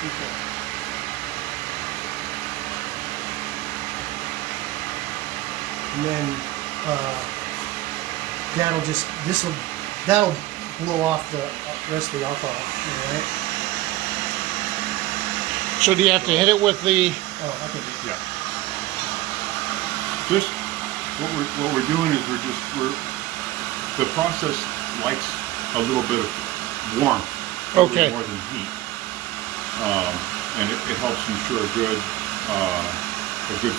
Okay. And then that'll blow off the rest of the alcohol, right? So do you have to hit it with the? Oh, I think Yeah. Just what we're doing is the process likes a little bit of warmth, Okay. more than heat, and it helps ensure a good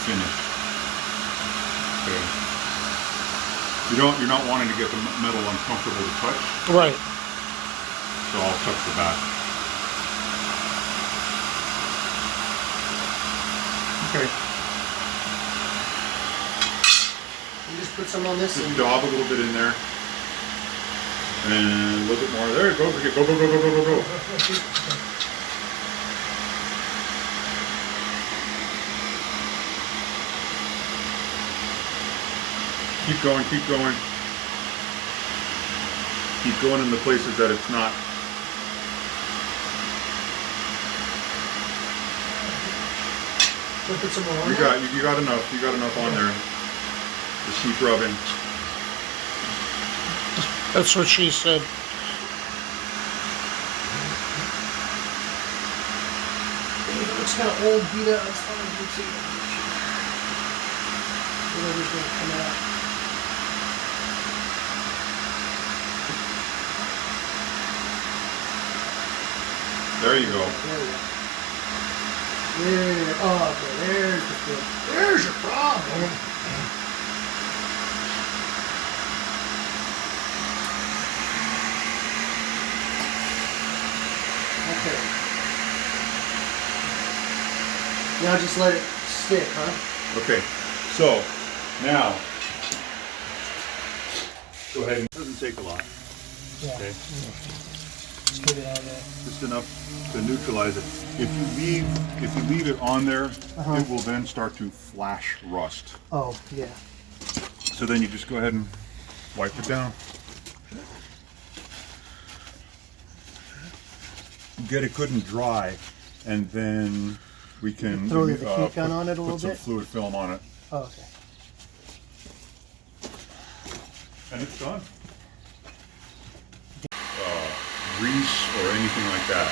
finish. Okay. You're not wanting to get the metal uncomfortable to touch. Right. So I'll touch the back. Okay. you just put some on this. Just daub a little bit in there. And a little bit more. There it goes again. Go, go, go, go, go, go, go. Keep going, keep going. Keep going in the places that it's not. So put some more on You there? got enough. You got enough on there. Just keep rubbing. That's what she said. It looks kind of old, beat up. It's fine. You can see whatever's going to come out. There you go. There we go. There. Oh, okay. There's the flip. There's your problem. Okay. Now just let it stick, huh? Okay. So now, go ahead. It doesn't take a lot. Yeah. Okay. Just get it out of there. Just enough to neutralize it. If you leave it on there, it will then start to flash rust. Oh, yeah. So then you just go ahead and wipe it down. Get it good and dry, and then we can Throw the heat gun on it a little put some bit? fluid film on it, Oh, okay. and it's done. Grease or anything like that,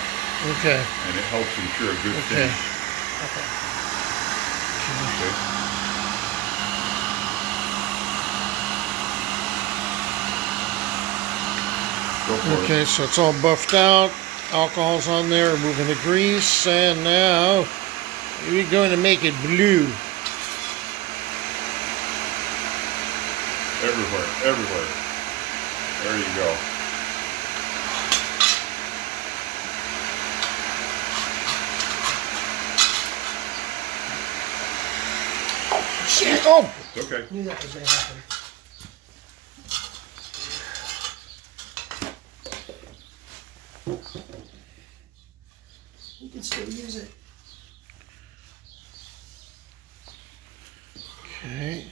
Okay. and it helps ensure a good Okay. finish. Okay. Okay. Go for it. Okay, so it's all buffed out. Alcohol's on there, removing the grease, and now we're going to make it blue. Everywhere, everywhere. There you go. Shit! Oh! It's okay. Knew that was going to happen. You can still use it. Okay.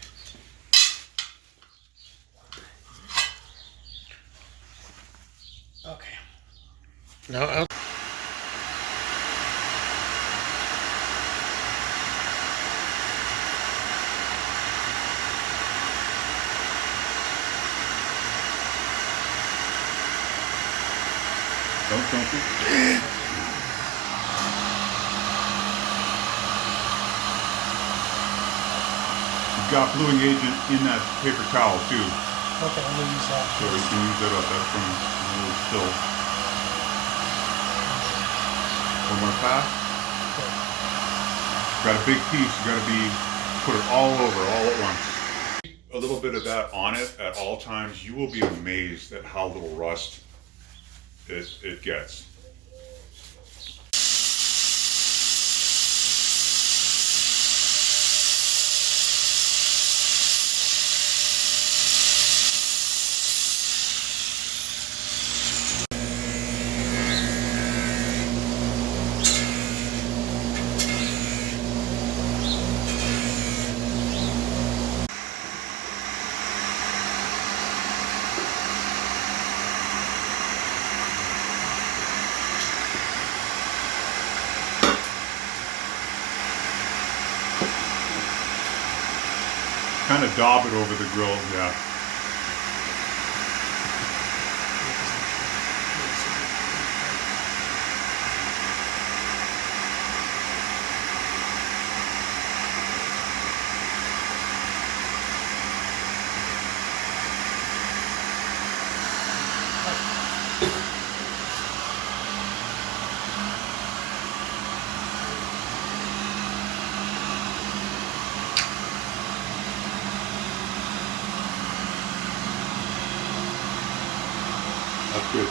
Okay. Now out. Don't it. You've got bluing agent in that paper towel too, Okay, I'm going to use that. so you can use that up. That's from a little spill. One more pass. Got a big piece. You got to put it all over, all at once. A little bit of that on it at all times. You will be amazed at how little rust it gets. Kind of daub it over the grill, yeah. That's good.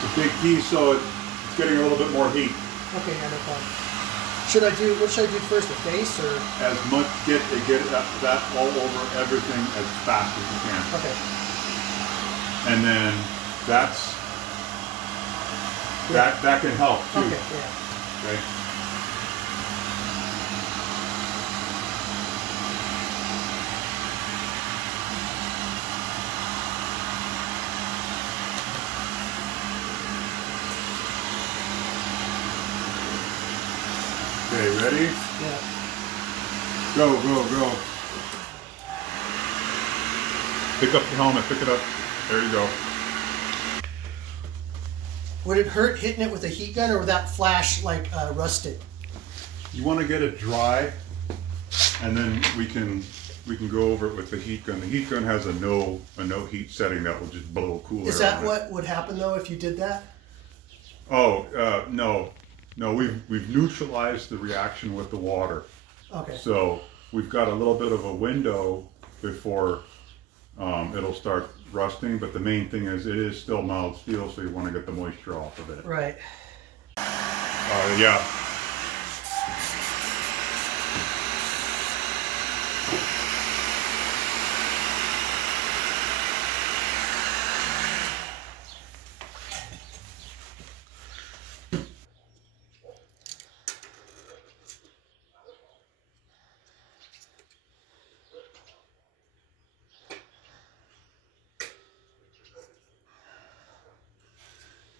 It's a big piece, so it's getting a little bit more heat. Okay, yeah, no problem. What should I do first, the face or? As much, get that all over everything as fast as you can. Okay. And then that can help too. Okay, yeah. Okay. Okay, ready? Yeah. Go, go, go. Pick up the helmet, pick it up. There you go. Would it hurt hitting it with a heat gun, or would that flash like rusted? You want to get it dry, and then we can go over it with the heat gun. The heat gun has a no heat setting that will just blow cool air. Is that on it. what would happen though if you did that? Oh, no. We've neutralized the reaction with the water. Okay. So we've got a little bit of a window before it'll start rusting, but the main thing is it is still mild steel, so you want to get the moisture off of it. Right. Yeah.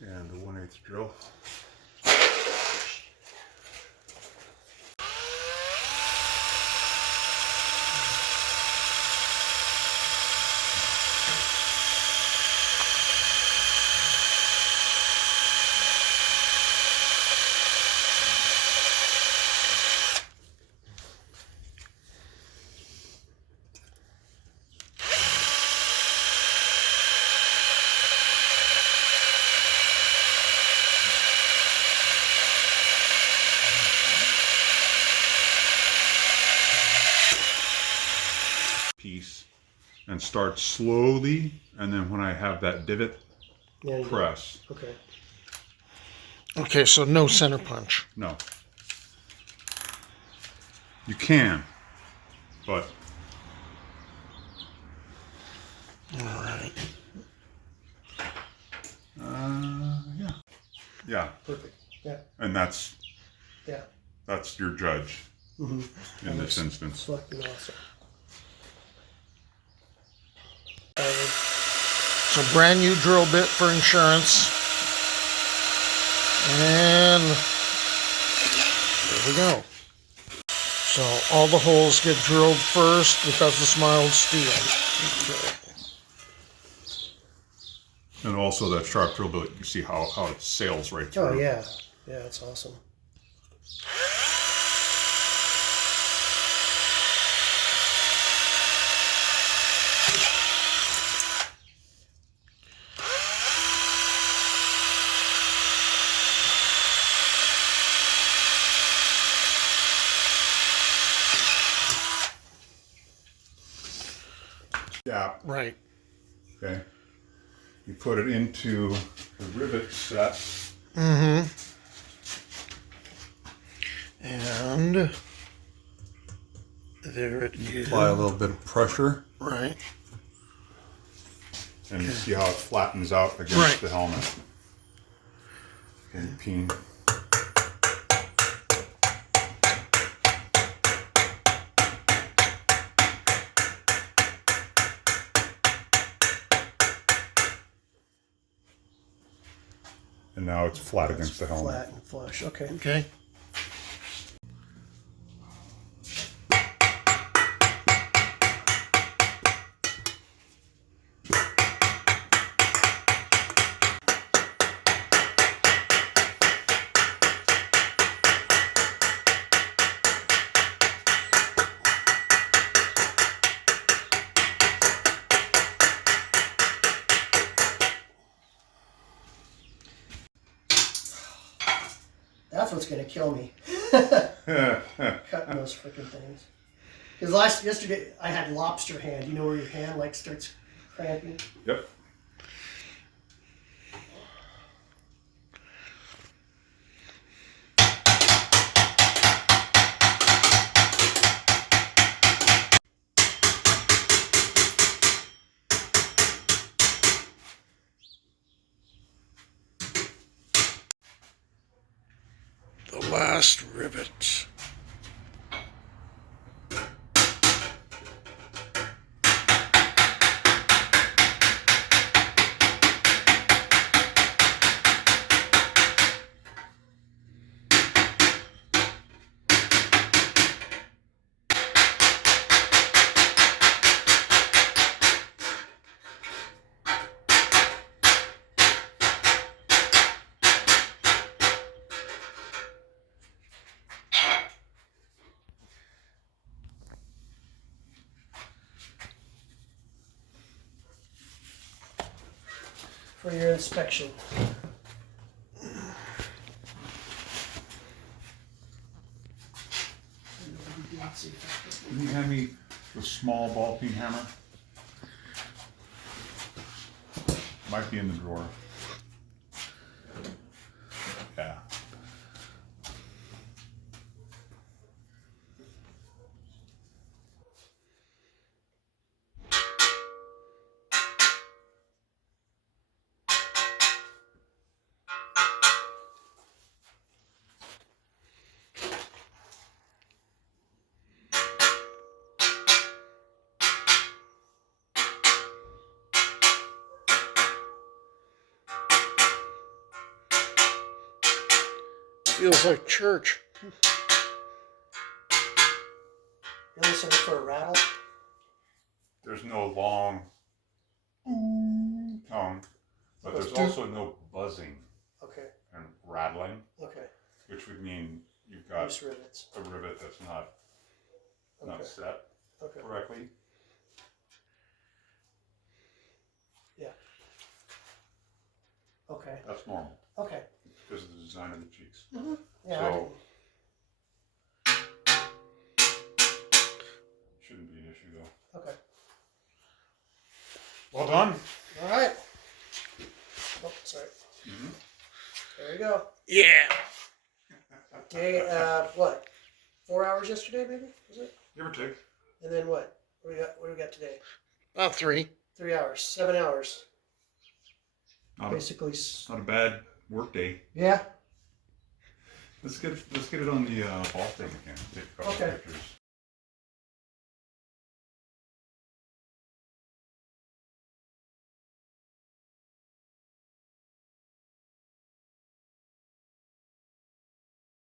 And the 1/8 drill. Piece and start slowly, and then when I have that divot, Yeah. press. Okay. Okay, so no center punch. No. You can, but All right. yeah. Yeah. Perfect. Yeah. And that's Yeah. your judge Mm-hmm. in this instance. Fucking awesome. So brand new drill bit for insurance. And there we go. So all the holes get drilled first because it's mild steel. Okay. And also that sharp drill bit, you see how it sails right through. Oh yeah. Yeah, that's awesome. Yeah. Right. Okay. You put it into the rivet set. Mm-hmm. And there it is. Apply a little bit of pressure. Right. And you see how it flattens out against Right. the helmet. And peen. and now it's flat against the helmet. Flat and flush. Okay. Okay. That's what's gonna kill me. Cutting those freaking things. Because yesterday I had lobster hand. You know where your hand like starts cramping? Yep. The last rivet. For your inspection. Can you hand me the small ball peen hammer? Might be in the drawer. Yeah. Feels like church. You listen for a rattle? There's no long tone, but there's also no buzzing Okay. and rattling, Okay. which would mean you've got Loose rivets. a rivet that's not Okay. set Okay. correctly. Yeah. Okay. That's normal Okay. because of the design of the cheeks. Yeah. So- Shouldn't be an issue though. Okay. Well done. All right. Oh, sorry. Mm-hmm. There you go. Yeah. Day, what? 4 hours yesterday, maybe? Was it? Give or take. And then what? What do we got today? About 3. 3 hours. 7 hours. Not Basically. a bad work day. Yeah. Let's get it on the ball thing again. Take a couple Okay. pictures.